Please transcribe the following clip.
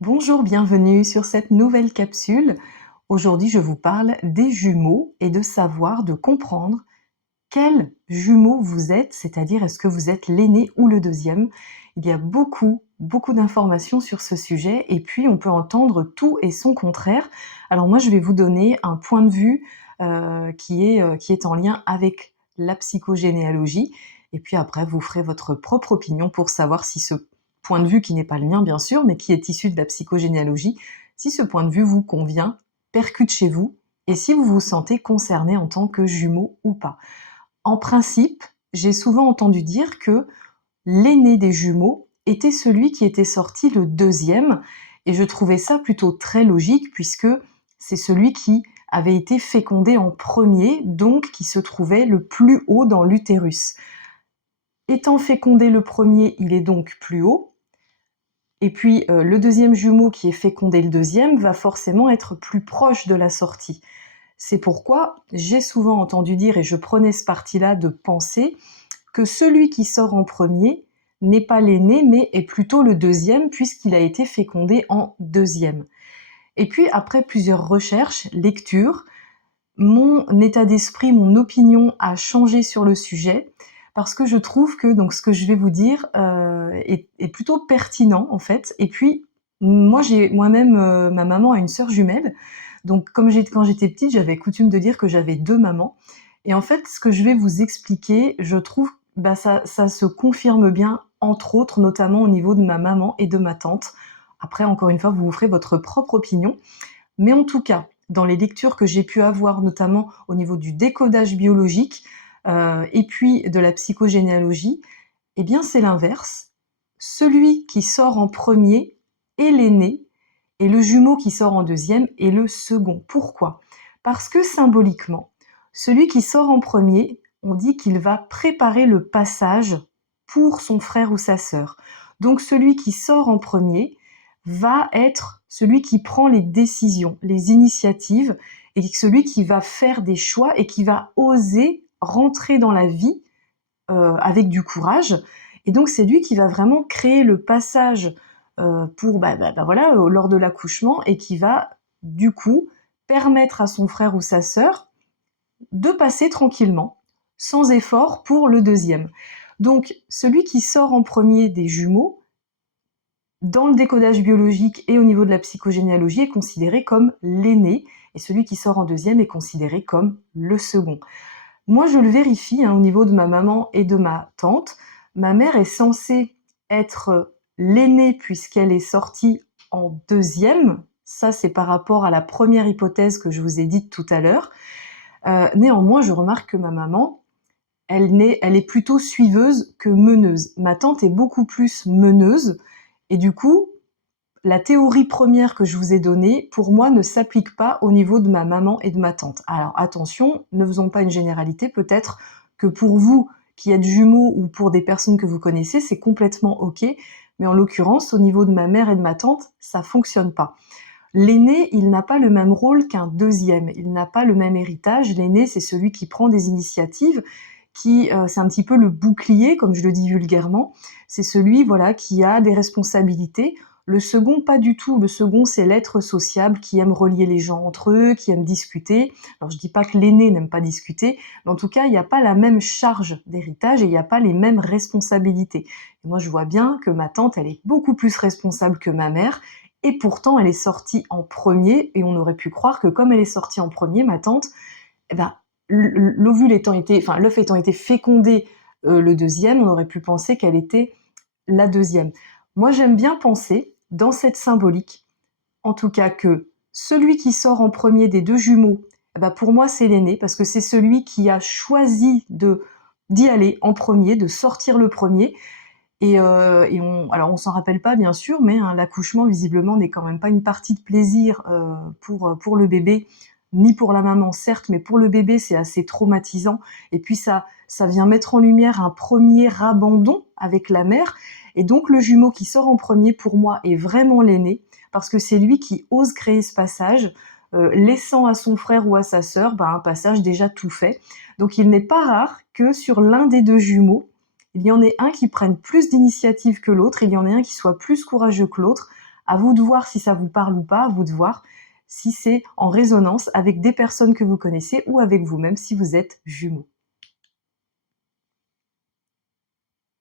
Bonjour, bienvenue sur cette nouvelle capsule. Aujourd'hui, je vous parle des jumeaux et de savoir, de comprendre quel jumeau vous êtes, c'est-à-dire est-ce que vous êtes l'aîné ou le deuxième. Il y a beaucoup d'informations sur ce sujet et puis on peut entendre tout et son contraire. Alors moi, je vais vous donner un point de vue qui est en lien avec la psychogénéalogie et puis après, vous ferez votre propre opinion pour savoir si ce point de vue, qui n'est pas le mien bien sûr, mais qui est issu de la psychogénéalogie, si ce point de vue vous convient, percute chez vous et si vous vous sentez concerné en tant que jumeau ou pas. En principe, j'ai souvent entendu dire que l'aîné des jumeaux était celui qui était sorti le deuxième, et je trouvais ça plutôt très logique puisque c'est celui qui avait été fécondé en premier, donc qui se trouvait le plus haut dans l'utérus. Étant fécondé le premier, il est donc plus haut, et puis le deuxième jumeau qui est fécondé le deuxième va forcément être plus proche de la sortie. C'est pourquoi j'ai souvent entendu dire, et je prenais ce parti-là de penser, que celui qui sort en premier n'est pas l'aîné, mais est plutôt le deuxième, puisqu'il a été fécondé en deuxième. Et puis, après plusieurs recherches, lectures, mon état d'esprit, mon opinion a changé sur le sujet, parce que je trouve que donc, ce que je vais vous dire est plutôt pertinent, en fait. Et puis, moi, j'ai moi-même, ma maman a une sœur jumelle, donc quand j'étais petite, j'avais coutume de dire que j'avais deux mamans. Et en fait, ce que je vais vous expliquer, je trouve, bah, ça se confirme bien, entre autres, notamment au niveau de ma maman et de ma tante. Après, encore une fois, vous vous ferez votre propre opinion. Mais en tout cas, dans les lectures que j'ai pu avoir, notamment au niveau du décodage biologique, et puis de la psychogénéalogie, eh bien c'est l'inverse. Celui qui sort en premier est l'aîné, et le jumeau qui sort en deuxième est le second. Pourquoi? Parce que symboliquement, celui qui sort en premier, on dit qu'il va préparer le passage pour son frère ou sa sœur. Donc celui qui sort en premier va être celui qui prend les décisions, les initiatives, et celui qui va faire des choix et qui va oser rentrer dans la vie avec du courage. Et donc c'est lui qui va vraiment créer le passage pour voilà, lors de l'accouchement, et qui va du coup permettre à son frère ou sa sœur de passer tranquillement, sans effort pour le deuxième. Donc celui qui sort en premier des jumeaux, dans le décodage biologique et au niveau de la psychogénéalogie, est considéré comme l'aîné, et celui qui sort en deuxième est considéré comme le second. Moi, je le vérifie au niveau de ma maman et de ma tante. Ma mère est censée être l'aînée puisqu'elle est sortie en deuxième. Ça, c'est par rapport à la première hypothèse que je vous ai dite tout à l'heure. Néanmoins, je remarque que ma maman, elle est plutôt suiveuse que meneuse. Ma tante est beaucoup plus meneuse, et du coup, la théorie première que je vous ai donnée, pour moi, ne s'applique pas au niveau de ma maman et de ma tante. Alors attention, ne faisons pas une généralité, peut-être que pour vous qui êtes jumeaux ou pour des personnes que vous connaissez, c'est complètement ok, mais en l'occurrence, au niveau de ma mère et de ma tante, ça fonctionne pas. L'aîné, il n'a pas le même rôle qu'un deuxième, il n'a pas le même héritage. L'aîné, c'est celui qui prend des initiatives, c'est un petit peu le bouclier, comme je le dis vulgairement, c'est celui voilà qui a des responsabilités. Le second, pas du tout. Le second, c'est l'être sociable qui aime relier les gens entre eux, qui aime discuter. Alors, je dis pas que l'aîné n'aime pas discuter, mais en tout cas, il n'y a pas la même charge d'héritage et il n'y a pas les mêmes responsabilités. Et moi, je vois bien que ma tante, elle est beaucoup plus responsable que ma mère, et pourtant, elle est sortie en premier, et on aurait pu croire que comme elle est sortie en premier, ma tante, eh ben, l'œuf étant été fécondé le deuxième, on aurait pu penser qu'elle était la deuxième. Moi, j'aime bien penser, dans cette symbolique, en tout cas, que celui qui sort en premier des deux jumeaux, eh ben, pour moi, c'est l'aîné, parce que c'est celui qui a choisi d'y aller en premier, de sortir le premier. Alors on s'en rappelle pas bien sûr, mais l'accouchement visiblement n'est quand même pas une partie de plaisir pour le bébé, ni pour la maman certes, mais pour le bébé c'est assez traumatisant. Et puis ça vient mettre en lumière un premier abandon avec la mère. Et donc le jumeau qui sort en premier pour moi est vraiment l'aîné, parce que c'est lui qui ose créer ce passage, laissant à son frère ou à sa sœur un passage déjà tout fait. Donc il n'est pas rare que sur l'un des deux jumeaux, il y en ait un qui prenne plus d'initiative que l'autre, il y en ait un qui soit plus courageux que l'autre, À vous de voir si ça vous parle ou pas, à vous de voir si c'est en résonance avec des personnes que vous connaissez ou avec vous-même si vous êtes jumeaux.